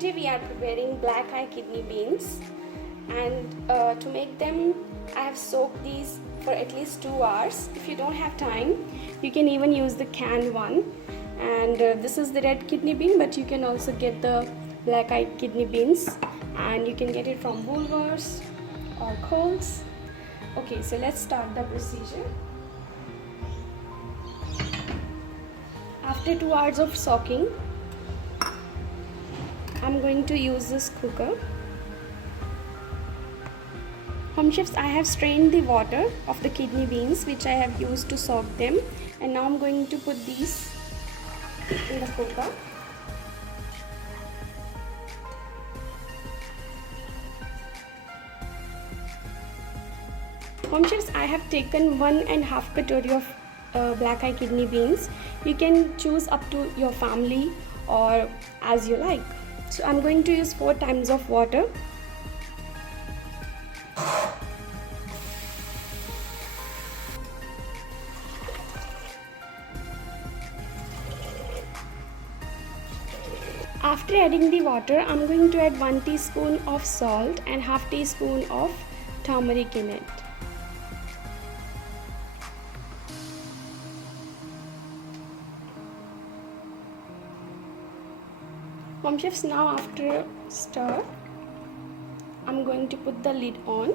today we are preparing black eye kidney beans, and to make them I have soaked these for at least 2 hours. If you don't have time, you can even use the canned one. And this is the red kidney bean, but you can also get the black eye kidney beans, and you can get it from Woolworths or Coles. Okay, so let's start the procedure. After 2 hours of soaking, I'm going to use this cooker. Home chefs, I have strained the water of the kidney beans which I have used to soak them, and now I'm going to put these in the cooker. Home chefs, I have taken 1.5 katori of black eye kidney beans. You can choose up to your family or as you like. So I'm going to use 4 times of water. After adding the water, I'm going to add 1 teaspoon of salt and half teaspoon of turmeric in it. Home chefs, now after stir, I'm going to put the lid on.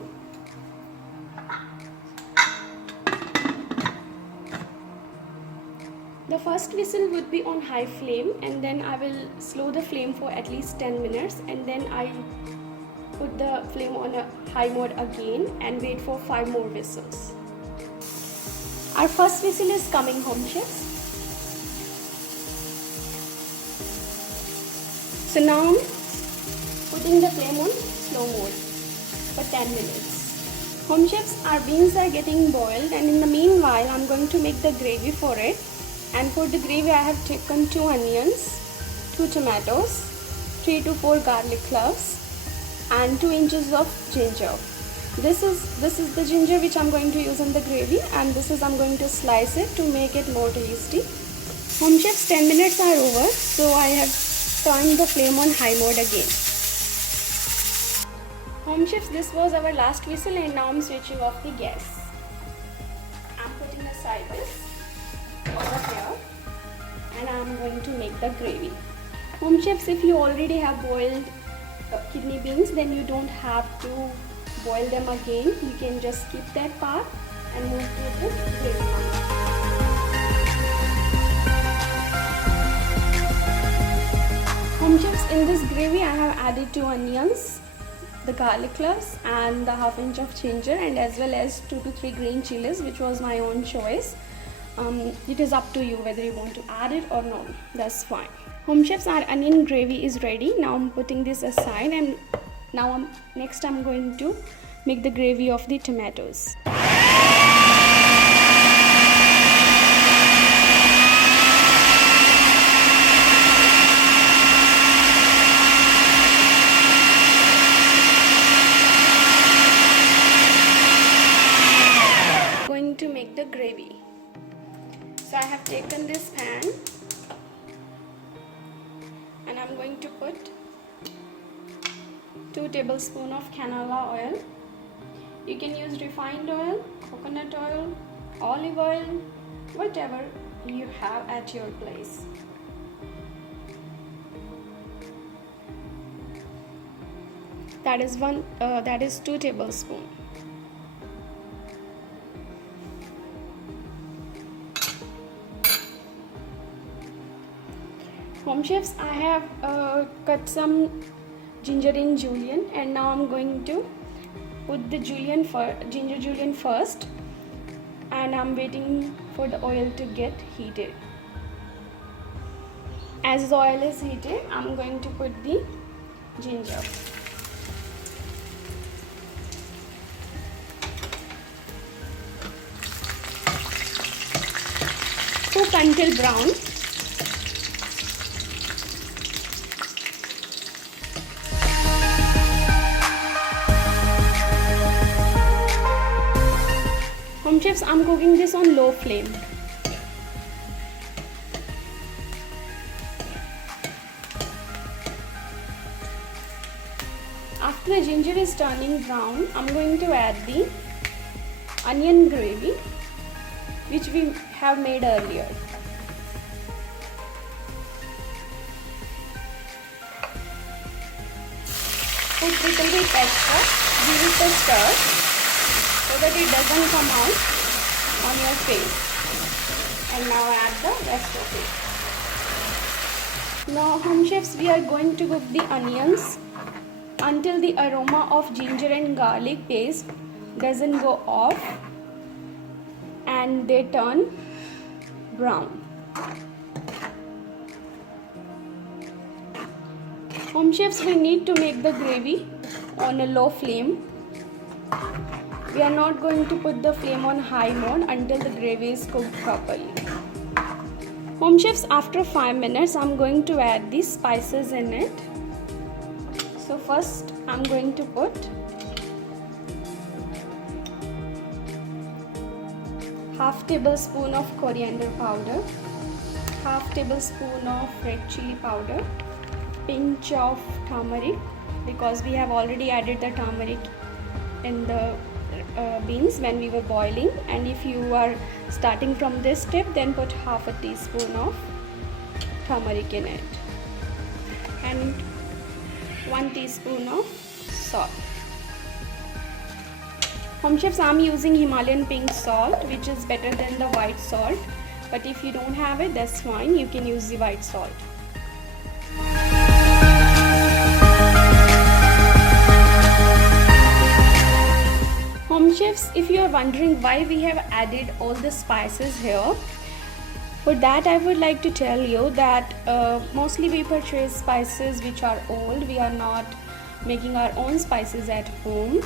The first whistle would be on high flame, and then I will slow the flame for at least 10 minutes, and then I put the flame on a high mode again and wait for 5 more whistles. Our first whistle is coming, home chefs. So now I'm putting the flame on slow mode for 10 minutes. Home chefs, our beans are getting boiled, and in the meanwhile I'm going to make the gravy for it. And for the gravy I have taken 2 onions, 2 tomatoes, 3 to 4 garlic cloves and 2 inches of ginger. This is the ginger which I'm going to use in the gravy, and I'm going to slice it to make it more tasty. Home chefs, 10 minutes are over, so I have turned the flame on high mode again. Home chefs, this was our last whistle, and now I'm switching off the gas. I'm putting aside this over here, and I'm going to make the gravy. Home chefs, if you already have boiled kidney beans, then you don't have to boil them again. You can just skip that part and move to the gravy part. Home chefs, in this gravy I have added 2 onions, the garlic cloves and the half inch of ginger, and as well as 2 to 3 green chilies, which was my own choice. It is up to you whether you want to add it or not, that's fine. Home chefs, our onion gravy is ready. Now I'm putting this aside, and now next I'm going to make the gravy of the tomatoes. Going to make the gravy. So I have taken this pan, and I'm going to put 2 tablespoons of canola oil. You can use refined oil, coconut oil, olive oil, whatever you have at your place. That is 2 tablespoons. Home chefs, I have cut some ginger in julienne, and now I'm going to put the ginger julienne first, and I'm waiting for the oil to get heated. As the oil is heated, I'm going to put the ginger. Cook until brown. Home chefs, I'm cooking this on low flame. The ginger is turning brown. I'm going to add the onion gravy which we have made earlier. Put little bit extra, give it a stir so that it doesn't come out on your face. And now add the rest of it. Now home chefs, we are going to cook the onions until the aroma of ginger and garlic paste doesn't go off and they turn brown. Home chefs, we need to make the gravy on a low flame. We are not going to put the flame on high mode until the gravy is cooked properly. Home chefs, after 5 minutes, I'm going to add the spices in it. So first, I'm going to put half tablespoon of coriander powder, half tablespoon of red chili powder, pinch of turmeric, because we have already added the turmeric in the beans when we were boiling, and if you are starting from this step, then put half a teaspoon of turmeric in it and 1 teaspoon of salt. Home chefs, I'm using Himalayan pink salt, which is better than the white salt, but if you don't have it, that's fine, you can use the white salt. Home chefs, if you are wondering why we have added all the spices here, for that I would like to tell you that mostly we purchase spices which are old. We are not making our own spices at home.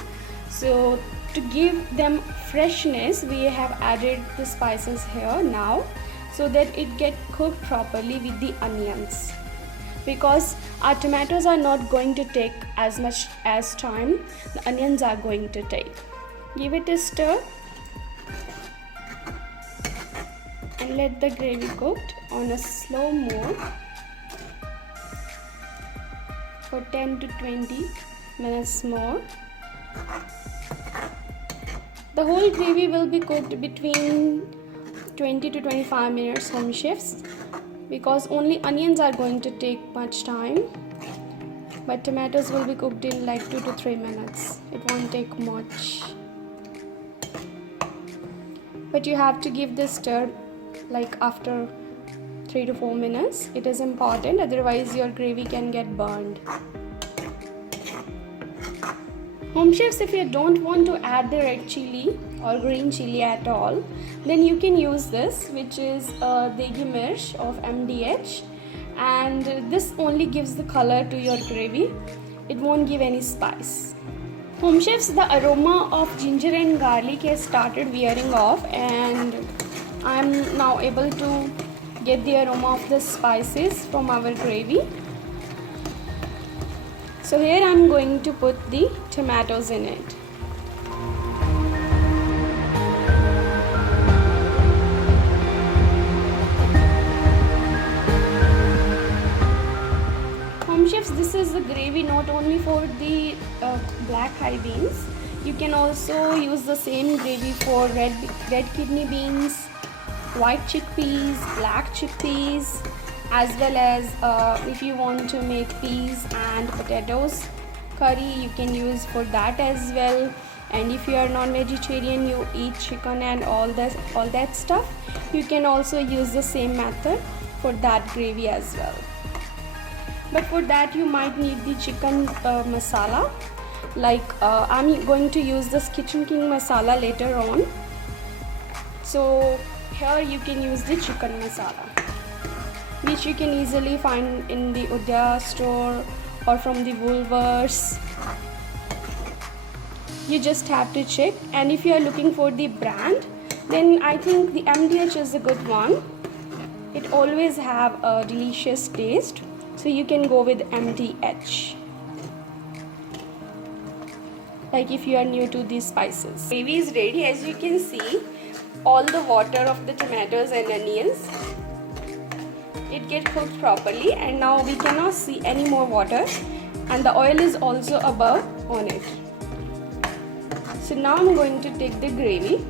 So to give them freshness, we have added the spices here now so that it get cooked properly with the onions. Because our tomatoes are not going to take as much as time the onions are going to take. Give it a stir and let the gravy cook on a slow mode for 10 to 20 minutes more. The whole gravy will be cooked between 20 to 25 minutes, home chefs, because only onions are going to take much time, but tomatoes will be cooked in like 2 to 3 minutes. It won't take much. But you have to give this stir like after 3 to 4 minutes. It is important, otherwise your gravy can get burned. Home chefs, if you don't want to add the red chili or green chili at all, then you can use this, which is Degi Mirch of MDH, and this only gives the color to your gravy. It won't give any spice. Home chefs, the aroma of ginger and garlic has started wearing off, and I'm now able to get the aroma of the spices from our gravy. So here I'm going to put the tomatoes in it. Home chefs, this is the gravy not only for the black high beans. You can also use the same gravy for red kidney beans, white chickpeas, black chickpeas, as well as if you want to make peas and potatoes curry, you can use for that as well. And if you are non-vegetarian, you eat chicken and all that stuff, you can also use the same method for that gravy as well. But for that you might need the chicken masala. Like I'm going to use this Kitchen King masala later on. So here you can use the chicken masala, which you can easily find in the Udaya store or from the Woolworths. You just have to check, and if you are looking for the brand, then I think the MDH is a good one. It always have a delicious taste, so you can go with MDH. Like if you are new to these spices. Gravy is ready. As you can see, all the water of the tomatoes and onions, it gets cooked properly, and now we cannot see any more water. and the oil is also above on it. So now I'm going to take the gravy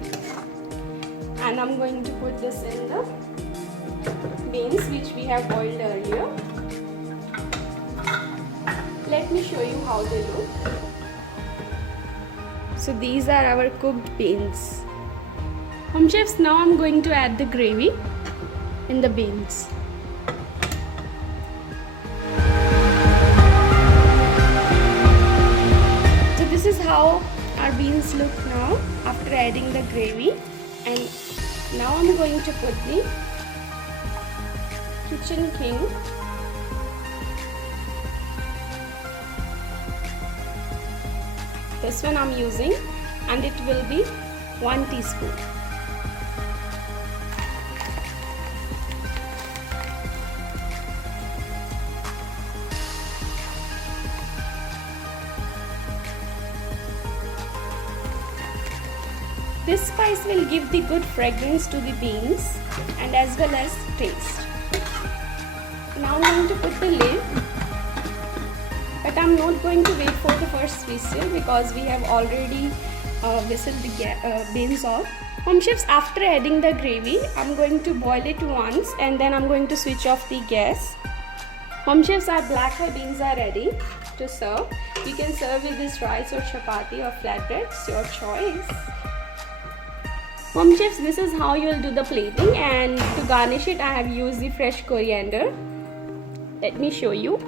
and I'm going to put this in the beans which we have boiled earlier. Let me show you how they look. So these are our cooked beans. Home chefs, now I'm going to add the gravy in the beans. So this is how our beans look now after adding the gravy, and now I'm going to put the Kitchen King this one I'm using, and it will be 1 teaspoon. This spice will give the good fragrance to the beans and as well as taste. Now I'm going to put the lid, but I'm not going to wait for the first whistle because we have already whistled the beans off. Home chefs, after adding the gravy, I'm going to boil it once and then I'm going to switch off the gas. Home chefs, our black pie beans are ready to serve. You can serve with this rice or chapati or flatbread, it's your choice. Home chefs, this is how you will do the plating, and to garnish it I have used the fresh coriander. Let me show you.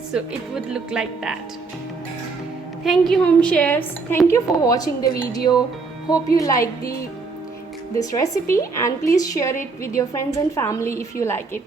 So it would look like that. Thank you home chefs. Thank you for watching the video. Hope you like this recipe, and please share it with your friends and family if you like it.